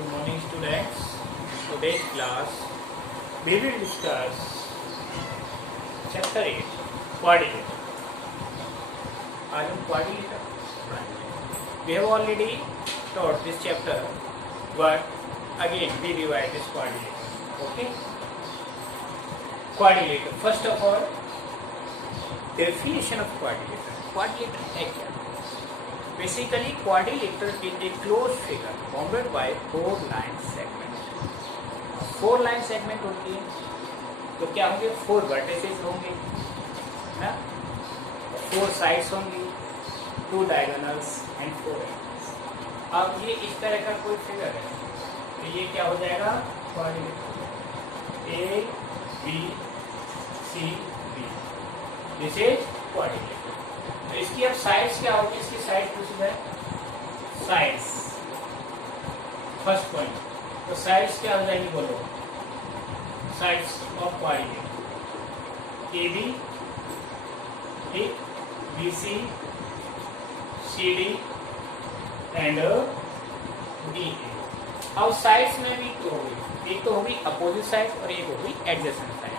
Good morning, students. Today's class we will discuss chapter 8 coordinator. आज हम coordinator पढ़ेंगे. We have already taught this chapter, but again we revise this coordinator. Okay. Coordinator. First of all, definition of coordinator. Coordinator है क्या? Basically, quadrilateral is a closed figure bounded by 4 line segment. 4 line segment होती है तो क्या होंगे? 4 vertices होंगे ना, 4 sides होंगी, 2 diagonals and 4 angles. अब ये इस तरह का कोई फिगर है तो ये क्या हो जाएगा? Quadrilateral. A B C D. This is quadrilateral. तो इसकी अब साइड्स क्या होगी? इसकी साइड पूछना है. Sides first point. तो साइड्स क्या हो जाएंगी बोलो? Sides of quadrilateral A B, ठीक, B C, C D and D A. अब साइड्स में भी तो होगी, एक तो होगी अपोजिट साइड और एक होगी एडजेसेंट साइड.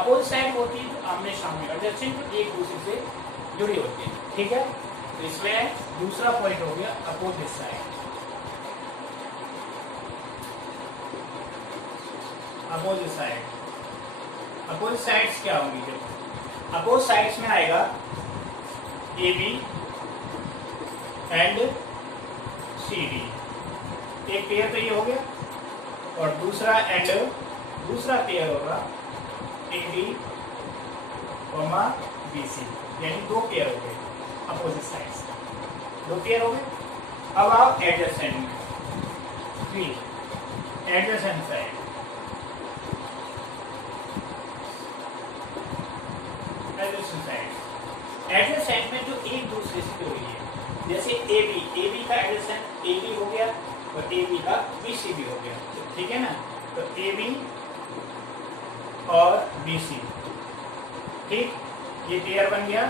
अपोजिट साइड होती है आमने सामने, एडजेसेंट एक दूसरे से जुड़ी होती है. ठीक है, तो इसमें दूसरा पॉइंट हो गया opposite side. Opposite side, opposite sides क्या होंगी? जब अपोजिट साइड्स में आएगा A B and C D, एक पेयर तो ये हो गया, और दूसरा पेयर होगा A B comma B C, यानी 2 पेयर हो गए अपोजिट साइड्स. 2 पेयर हो गए. अब आओ एडजेसेंट में. एडजेसेंट साइड, एडजेसेंट में जो एक दूसरे से जुड़ी है, जैसे ए बी का एडजेसेंट ए बी हो गया और ए बी का बी सी भी हो गया. ठीक है ना, तो ए बी और बी सी, ठीक, ये पेयर बन गया.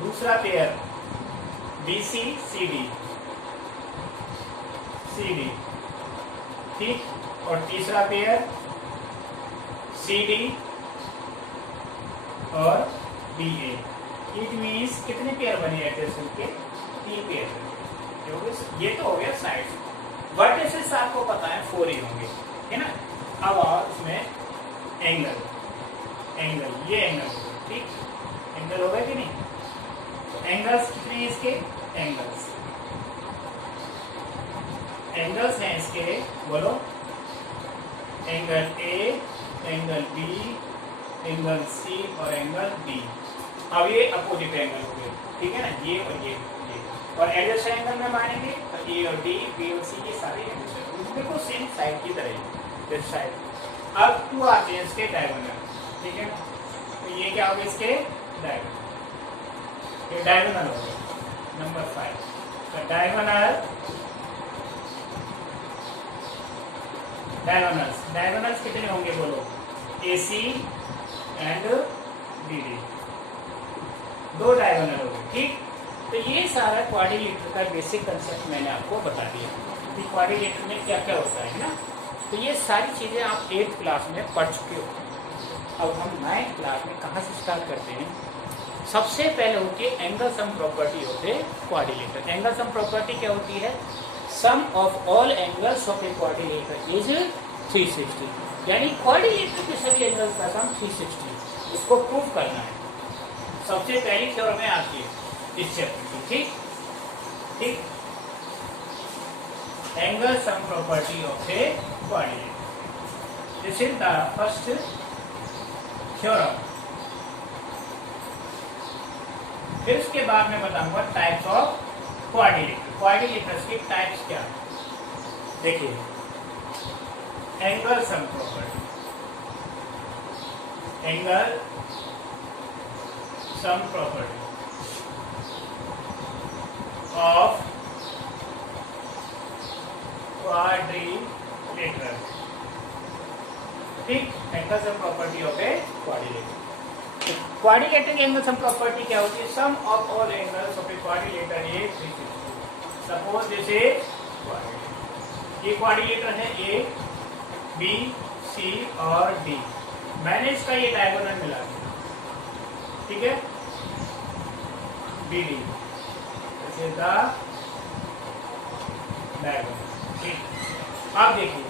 दूसरा pair B C C D, ठीक, और तीसरा पेयर सी डी और बी ए. इट मीन्स कितने पेयर बने एडजेसेंट के? 3 पेयर. ये तो हो गया साइड. वर्टिसेस आपको पता है 4 ही होंगे, है ना. अब और इसमें एंगल, ये एंगल, ठीक, एंगल हो गया कि नहीं? तो एंगल्स कितने हैं इसके? एंगल्स हैं इसके, बोलो. Angle A, angle B, angle C और एंगल डी. अब ये अपोजिट एंगल हो गए, ठीक है ना, ये और ये. और एडजेसेंट एंगल में मानेंगे तो ए और डी, बी और सी, ये सारे एडजेसेंट, बिल्कुल सेम साइड की तरह दिस साइड. अब 2 आते हैं इसके डायगोनल, ठीक है ना. तो ये क्या होगा? इसके डायगोनल. ये डायगोनल हो गया नंबर 5. तो डायगोनल्स कितने होंगे बोलो? ए सी एंड डी डी, 2 डायगोनल हो गए. ठीक, तो ये सारा क्वाड्रिलेटरल का बेसिक कंसेप्ट मैंने आपको बता दिया कि क्वाड्रिलेटरल में क्या क्या होता है ना. तो ये सारी चीजें आप 8th क्लास में पढ़ चुके हो. अब हम 9th क्लास में कहाँ से स्टार्ट करते हैं? सबसे पहले होती है एंगल सम प्रॉपर्टी होते हैं क्वाड्रिलेटरल. एंगल सम प्रॉपर्टी क्या होती है? Sum of all angles of a quadrilateral is 360. यानी क्वाड्रिलेटरल के सभी एंगल्स का सम 360. इसको प्रूव करना है. सबसे पहली थ्योरम में आती है इस चैप्टर की. ठीक, angle sum property of a quadrilateral. This is the first theorem. फिर उसके बाद में बताऊंगा टाइप्स ऑफ क्वाड्रिलेटरल. क्वाड्रिलेटरल्स की टाइप्स क्या? देखिए, angle sum property, angle sum property of quadrilateral. ठीक, angle sum property of a quadrilateral. Quadrilateral angle sum property क्या होती है? Sum of all angles of a quadrilateral is 360. Suppose this is ये quadrilateral है A B C और D. मैंने इसका ये डायगोनल मिला दिया, ठीक है, बी डी डायगोनल। ठीक, अब देखिए,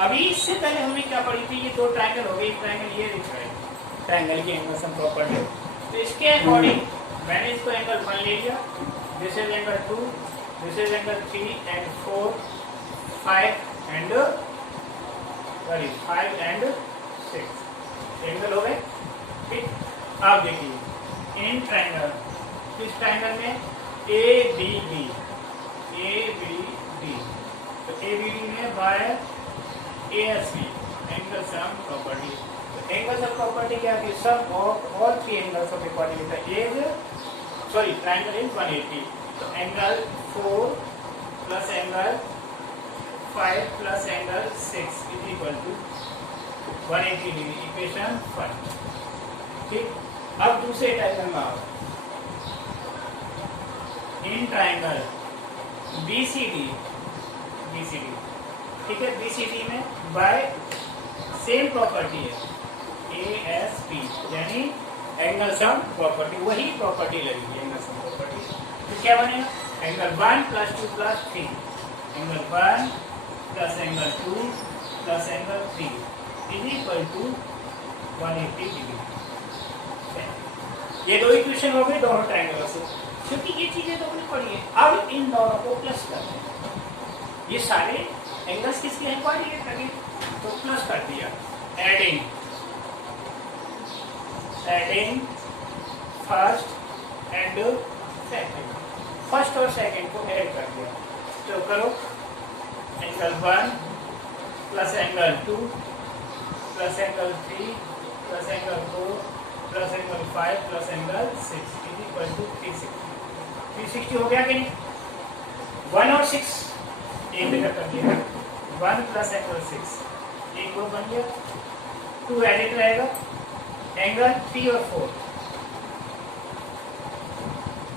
अभी इससे पहले हमने क्या पढ़ी थी, ये दो ट्रायंगल हो गए, एक ट्रायंगल ये दिख रहा है, ट्रायंगल की एंगल सम प्रॉपर्टी। तो इसके अकॉर्डिंग मैंने इसको एंगल 1 ले लिया, this is angle 2, this is angle 3 and 4 5 and 6 angle हो गए। ठीक, अब देखिए इन ट्रायंगल, इस ट्रायंगल में ए बी डी, तो ए बी डी में by A S B angle sum property. तो एंगल सम प्रॉपर्टी क्या है, sum of all three angles of a triangle is 180। तो angle 4 plus angle 5 plus angle 6 is equal to 180 degree, equation 1। ठीक, अब दूसरे triangle में आओ, इन ट्रायंगल BCD, ठीक है, BCD में बाय सेम प्रॉपर्टी है ASP, यानी एंगल सम प्रॉपर्टी, वही प्रॉपर्टी लगेगी एंगल सम प्रॉपर्टी। तो क्या बनेगा, angle 1 plus 2 plus 3, angle 1 plus angle 2 plus angle 3 is equal to 180 degree. ये दो इक्वेशन हो गए दोनों ट्रायंगलों से, क्योंकि ये चीजें तो हमने पढ़ी है। अब इन दोनों को प्लस करते हैं, ये सारे एंगल्स किसके हैं, क्वाड्रिलेटर के, तो प्लस कर दिया, adding first and second, first और सेकंड को ऐड कर दिया। तो करो, angle 1 plus angle 2 plus angle 3 plus angle 4 plus angle 5 plus angle 6 is equal to 360 हो गया कि नहीं। 1 और 6 एक जगह कर दिया, 1 प्लस एंगल 6 एक वो बन गया, 2 एडिट रहेगा, एंगल 3 और 4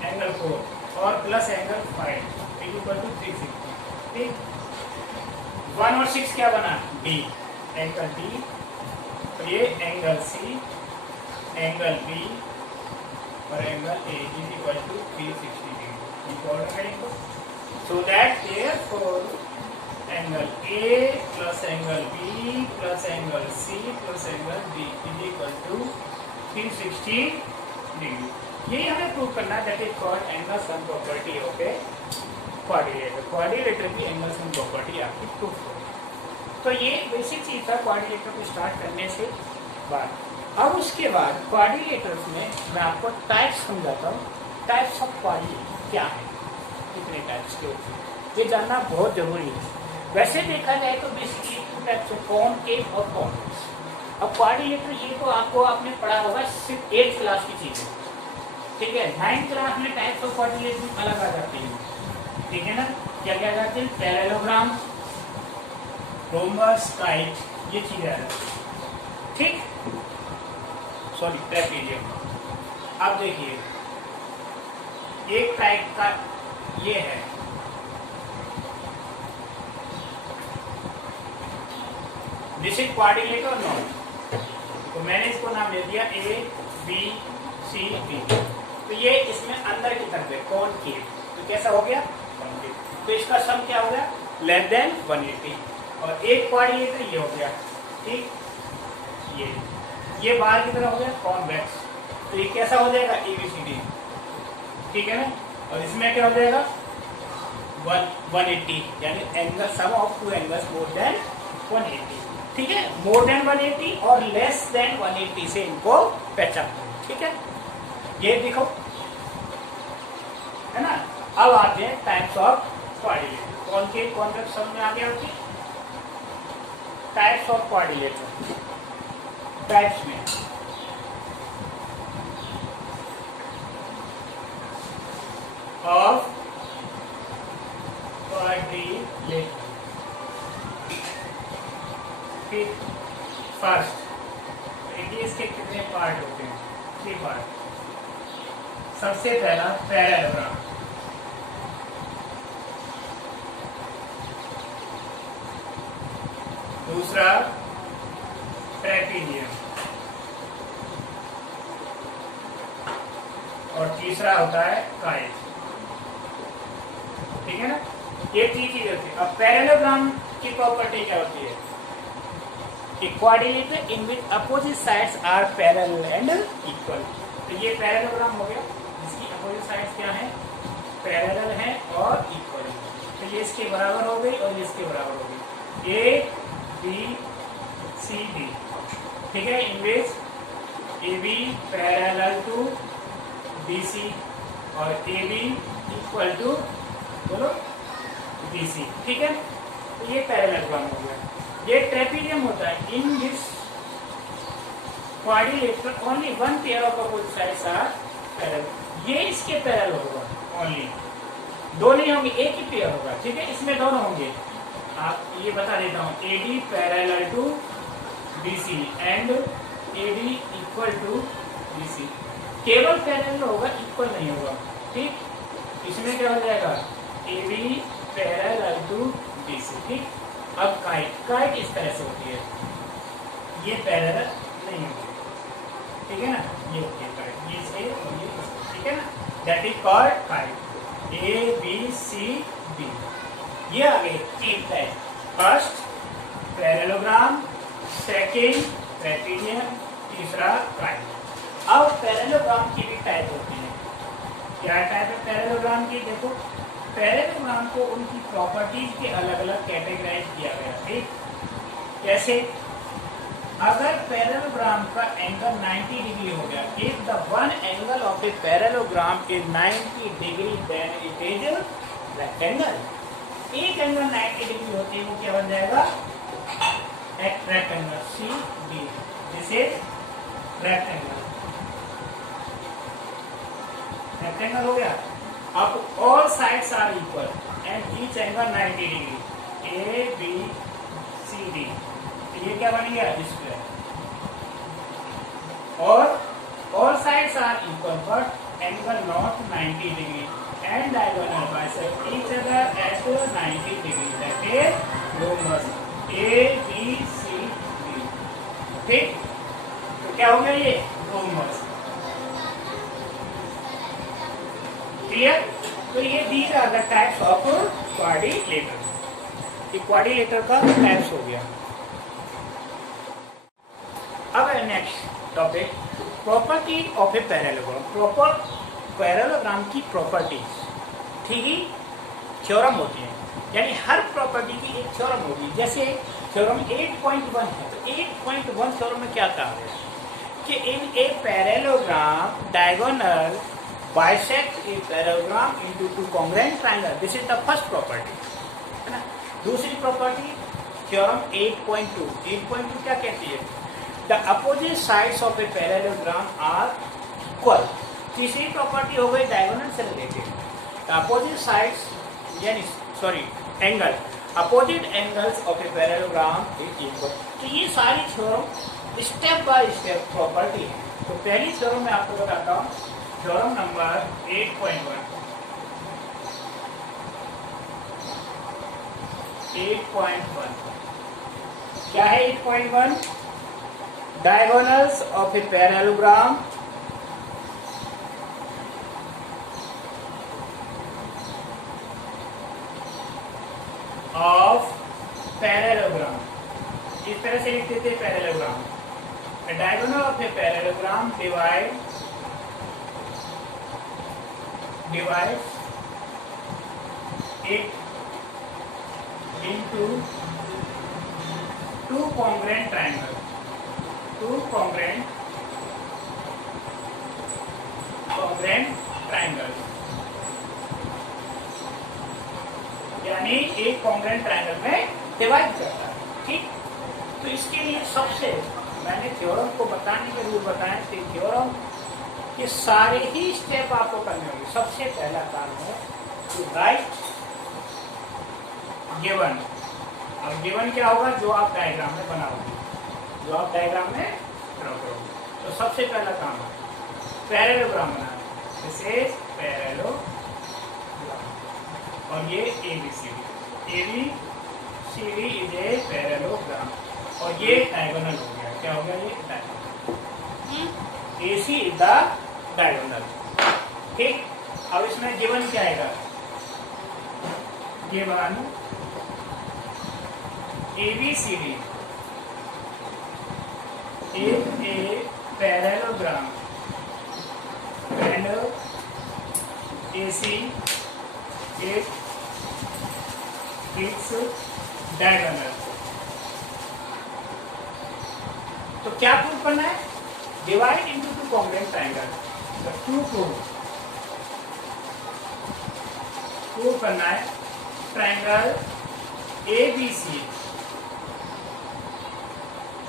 एंगल 4 और plus angle 5 is equal to 360। ठीक, 1 और 6 क्या बना, डी, एंगल डी, ये एंगल सी, एंगल बी और angle A is equal to 360 degree. Important है इनको, so that therefore angle A plus angle B plus angle C plus angle D is equal to 360 degree. ये हमें prove करना है, that is called angle sum property of a quadrilateral. Quadrilateral की angle sum property आपकी proof हो। तो ये basic चीज था क्वाड्रिलेटर को स्टार्ट करने से बाद। अब उसके बाद क्वाड्रिलेटर्स में मैं आपको टाइप्स समझाता हूँ, टाइप्स ऑफ क्वाड्रिलेटर क्या है, कितने टाइप्स के होते हैं, ये जानना बहुत जरूरी है। वैसे देखा जाए तो बेसिकली 2 टाइप्स है, कॉनकेव और कॉन्वेक्स। अब क्वाड्रिलेटर ये तो आपको आपने पढ़ा होगा सिर्फ 8th क्लास की चीज है, ठीक है। 9th क्लास में टाइप्स ऑफ क्वाड्रिलेटर अलग आ जाते हैं, ठीक है ना। क्या क्या जाते हैं, पैरेललोग्राम, रोम्बस, काइट, ये चीजें आ जाती है, ठीक, सॉरी ट्रेपेजियम। अब देखिए एक टाइप का ये है, दिस इज क्वाड्रिलेटर नॉट, तो मैंने इसको नाम दे दिया ए बी सी डी। तो ये इसमें अंदर की तरफ है कॉनकेव, तो कैसा हो गया, कॉनकेव। तो इसका सम क्या हो गया, लेस देन 180। और एक क्वाड्रिलेटर ये हो गया, ठीक, ये बाहर की तरफ हो गया कॉन्वेक्स, तो ये कैसा हो जाएगा, ABCD, ठीक है ना। और इसमें क्या हो जाएगा 180, यानी angle some of 2 angles more than 180, ठीक है। मोर देन 180 और लेस देन 180 से इनको पहचान, ठीक है। ये देखो, है ना। अब आते हैं types of quadrilateral, concave convex समझ में आ गया होती। टाइप्स ऑफ क्वाड्रिलेटर, टाइप्स में ऑफ क्वाड्रिलेटर, फिर फर्स्ट, इसके कितने पार्ट होते हैं, 3 पार्ट। सबसे पहला पैरेललोग्राम, दूसरा ट्रेपीजियम, और तीसरा होता है काइट। ठीक है ना, ये तीन चीजें होती है। अब पैरेललोग्राम की प्रॉपर्टी क्या होती है? Quadrilateral in which opposite sides are parallel and equal. तो ये पैरेललोग्राम हो गया जिसकी अपोजिट साइड्स क्या है? पैरेलल है और इक्वल है। तो ये इसके बराबर हो गई और ये इसके बराबर हो गई, ए बी सी डी। ठीक है, in which A B parallel to B C और ए बी इक्वल टू बोलो बी सी। ठीक है, तो ये पैरेललोग्राम हो गया। ये ट्रेपीजियम होता है in this quadrilateral only one pair of opposite sides are parallel. ये इसके पैरेलल होगा ओनली, दो नहीं होंगे, एक ही पेयर होगा। ठीक है, इसमें दोनों होंगे। आप ये बता देता हूँ, A D parallel to B C and A D equal to B C. केवल पैरेलल होगा, इक्वल नहीं होगा। ठीक, इसमें क्या हो जाएगा? A B parallel to B C. ठीक, अब काइट इस तरह से होती है, ये पैरेलल नहीं होती। ठीक है ना, ये होती है काइट, ये इसके और ये इसके। ठीक है ना, that is called kite. A B C D, ये आ गए तीन type. First parallelogram, second trapezium, तीसरा काइट। अब पैरेललोग्राम की भी टाइप होती है। क्या टाइप है पैरेललोग्राम की? देखो, पैरेललोग्राम को उनकी प्रॉपर्टीज के अलग अलग कैटेगराइज किया गया। ठीक, कैसे? अगर पैरेललोग्राम का एंगल 90 डिग्री हो गया, if the one angle of a parallelogram is 90 degree then it is rectangle. एक एंगल 90 डिग्री होती है, वो क्या बन जाएगा? एक rectangle. C D, this is rectangle. Rectangle हो गया। अब all sides are equal and each angle 90 degree, A B C D. ये क्या बन गया? स्क्वायर। और all sides are equal but angle not 90 degree and diagonal bisect each other at 90 degree, that is rhombus A B C D. ठीक, तो क्या हो गया? ये रोमबस। क्लियर? तो ये these are the types of quadrilateral. Quadrilateral का types हो गया। अब next topic, property of a parallelogram. Proper parallelogram की प्रॉपर्टीज, ठीक ही थ्योरम होती है, यानी हर प्रॉपर्टी की एक थ्योरम होगी। जैसे थ्योरम 8.1 है, तो 8.1 थ्योरम में क्या कहा गया कि in a parallelogram diagonal bisect a parallelogram into two congruent triangle. This is the first property, है ना। दूसरी प्रॉपर्टी थ्योरम 8.2। 8.2 क्या कहती है? The opposite sides of a parallelogram are equal. तीसरी प्रॉपर्टी हो गई डायगोनल से रिलेटेड। The opposite sides यानी angle, opposite angles of a parallelogram is equal. तो ये सारी theorem step by step property है। तो पहली थ्योरम मैं आपको बताता हूँ, थ्योरम नंबर 8.1। 8.1 क्या है? 8.1 diagonals of a parallelogram of parallelogram, इस तरह से लिखते थे parallelogram. Diagonal of a parallelogram divides it into two congruent triangles, यानी एक कॉन्ग्रेंट ट्रायंगल में डिवाइड करता है। ठीक, तो इसके लिए सबसे मैंने थ्योरम को बताने के रूल बताए थे। थ्योरम ये सारे ही स्टेप आपको करने होंगे। सबसे पहला काम है टू राइट गिवन। अब गिवन क्या होगा? जो आप डायग्राम में बनाओगे, जो आप डायग्राम में ड्रॉ करोगे। तो सबसे पहला काम है parallelogram banana. This is parallelogram और ये ABCD। ABCD is a parallelogram. और ये डायगोनल हो गया। क्या हो गया? ये diagonal. AC is the diagonal. ठीक, अब इसमें गिवन क्या आएगा? Given ABCD is a parallelogram and AC is its diagonal। तो क्या प्रूव करना है? Divide into two congruent triangle. तो प्रूव करना है triangle ABC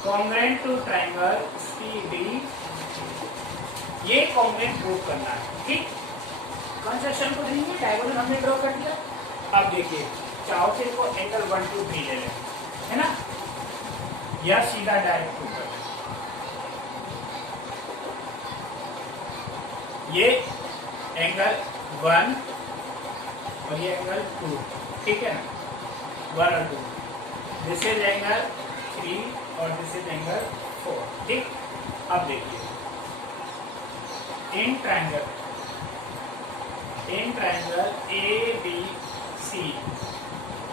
congruent to triangle CD, ये कॉन्ग्रुएंट प्रूव करना है। ठीक, कंस्ट्रक्शन को देंगे, डायगोनल हमने ड्रॉ कर दिया। अब देखिए, चाहो तो इनको एंगल 1 2 3 ले लें, है ना, या सीधा डायरेक्ट प्रूव कर। ये एंगल 1 और ये एंगल 2, ठीक है ना, 1 और 2। दिस इज एंगल 3 और दिस इज एंगल 4। ठीक, अब देखिए, in triangle ABC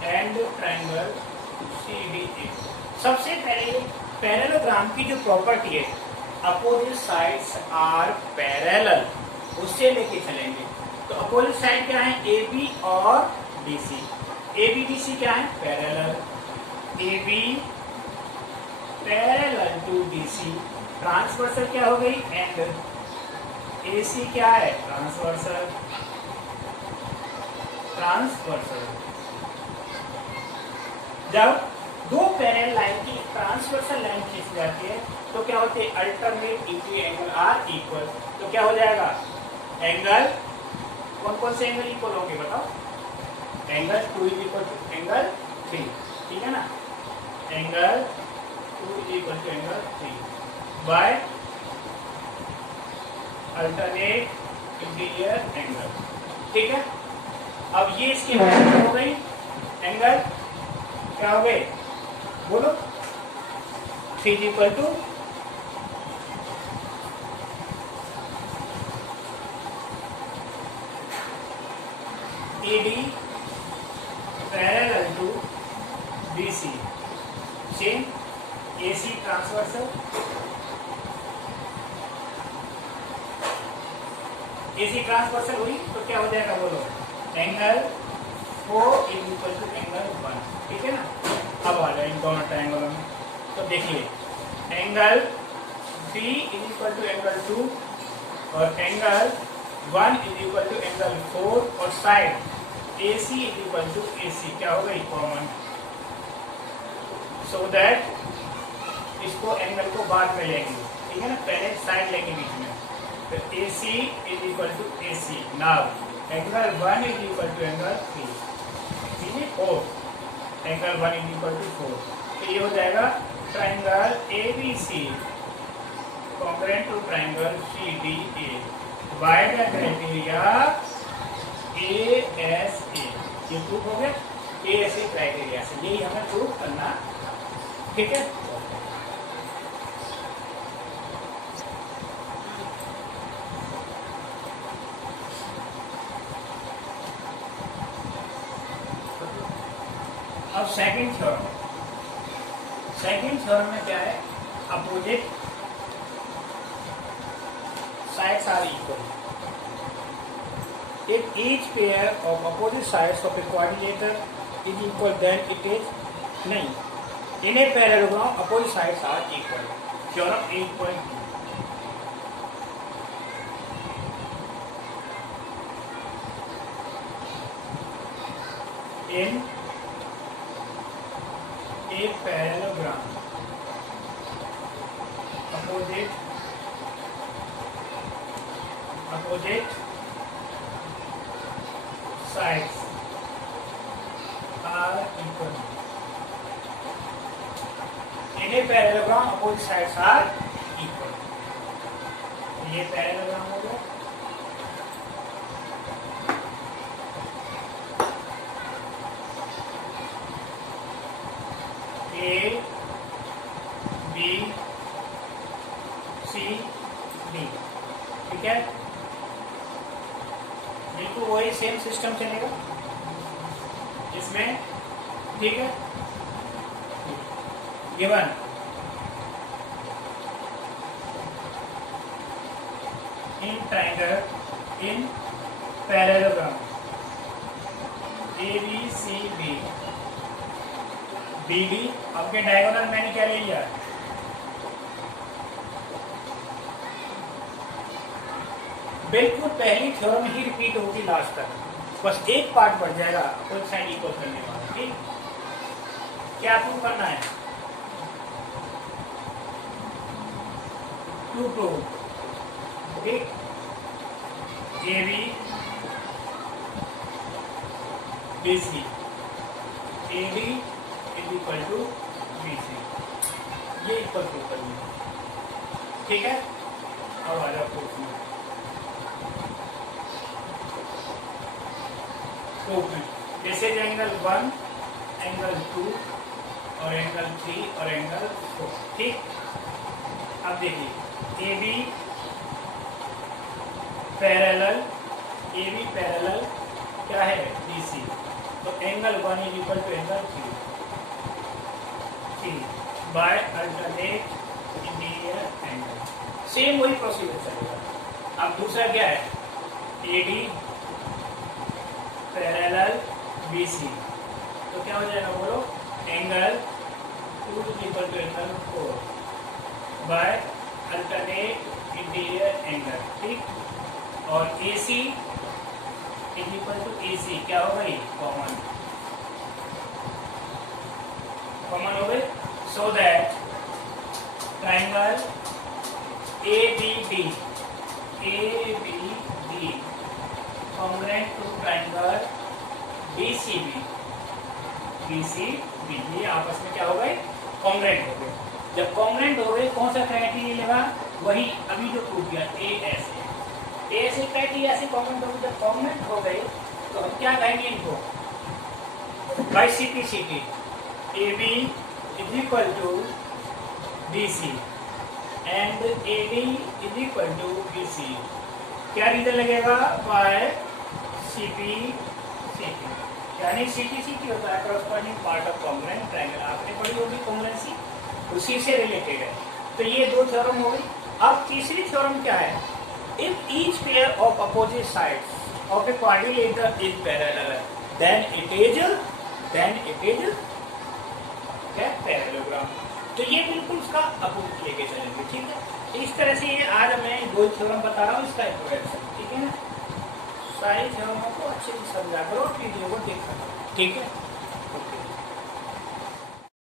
and triangle CDA, सबसे पहले पैरेललोग्राम की जो प्रॉपर्टी है, अपोजिट साइड्स आर पैरेलल, उससे लेके चलेंगे। तो अपोजिट साइड क्या है? AB और BC। AB BC क्या है? Parallel. AB parallel to BC, transversal क्या हो गई? एंड AC क्या है? ट्रांसवर्सल। जब दो पैरेलल लाइन की ट्रांसवर्सल लाइन खींच जाती है तो क्या होते हैं? Alternate equi angle are equal. तो क्या हो जाएगा? एंगल, कौन कौन से एंगल इक्वल होंगे बताओ? Angle 2 is equal to angle 3, ठीक है ना, angle 2 is equal to angle 3 by alternate interior angle. ठीक है, अब ये इसके वैल्यू हो गई, एंगल क्या हो गए? बोलो, 3 is equal to AD parallel to BC, same AC transversal, AC transversal हुई तो क्या हो जाएगा? बोलो, angle 4 is equal to angle 1, ठीक है ना। अब आ जाए इन दोनों ट्रायंगलों में, तो देखिए, angle B is equal to angle 2 और angle 1 is equal to angle 4 और side AC is equal to AC क्या हो गई? कॉमन। सो दैट इसको एंगल को बाद में लेंगे, ठीक है ना, पहले साइड लेंगे बीच में। तो AC is equal to AC। Now angle 1 is equal to angle 3, ठीक है, 4, एंगल 1 इज इक्वल टू 4। तो ये हो जाएगा triangle ABC congruent to triangle CDA by the criteria ASA। ये प्रूफ हो गया ASA क्राइटेरिया से, यही हमें प्रूफ करना, ठीक है। अब सेकंड थ्योरम में क्या है? Opposite sides are equal. If each pair of opposite sides of a quadrilateral is equal, then it is नहीं. In a parallelogram, opposite sides are equal. Theorem 8.2. In a parallelogram, opposite sides are equal. In a parallelogram, opposite sides are equal. ये parallelogram हो गया। A system चलेगा इसमें, ठीक है। Given in triangle in parallelogram ABCD BD, आपके diagonal मैंने क्या ले लिया, बिल्कुल पहली थ्योरम ही रिपीट होगी लास्ट तक, बस एक पार्ट बढ़ जाएगा अपोजिट साइड इक्वल करने वाला, ठीक। क्या प्रूव करना है, टू प्रूव, ठीक। AB BC AD is equal to BC, ये इक्वल प्रूव करनी है, ठीक है। अब आ जाओ प्रूफ में, जैसे एंगल 1, एंगल 2 और एंगल 3 और एंगल 4, ठीक। अब देखिए AB पैरेलल क्या है BC, तो angle 1 is equal to angle 3 by alternate interior angle, same वही प्रोसीजर चलेगा। अब दूसरा क्या है, AD पैरेलल BC, तो क्या हो जाएगा बोलो, angle 2 is equal to angle 4 by alternate interior angle, ठीक। और AC is equal to AC, क्या हो गई, कॉमन हो गई, so that triangle ABD congruent to triangle BCB, ये आपस में क्या हो गए, कॉन्ग्रेंट हो गए। जब कॉन्ग्रेंट हो गए कौन सा क्राइटेरिया लेगा, वही अभी जो प्रूव किया ASA क्राइटेरिया से कॉन्ग्रेंट हो गए। जब कॉन्ग्रेंट हो गए तो हम क्या कहेंगे इनको, by CP AB is equal to BC and AD is equal to BC, क्या रीजन लगेगा, बाय CP यानी CP होता है corresponding part of congruent triangle, आपने पढ़ी होगी कॉन्ग्रुएंसी, उसी से रिलेटेड है। तो ये दो थ्योरम हो गई। अब तीसरी थ्योरम क्या है, if each pair of opposite sides of a quadrilateral is parallel then it is क्या, पैरेललोग्राम। तो ये बिल्कुल उसका अपोजिट लेके चलेंगे, ठीक है। इस तरह से ये आज मैं दो थ्योरम बता रहा हूँ, इसका इंट्रोडक्शन, ठीक है ना। सारी थ्योरमों को अच्छे से समझा करो, वीडियो को देखा करो, ठीक है।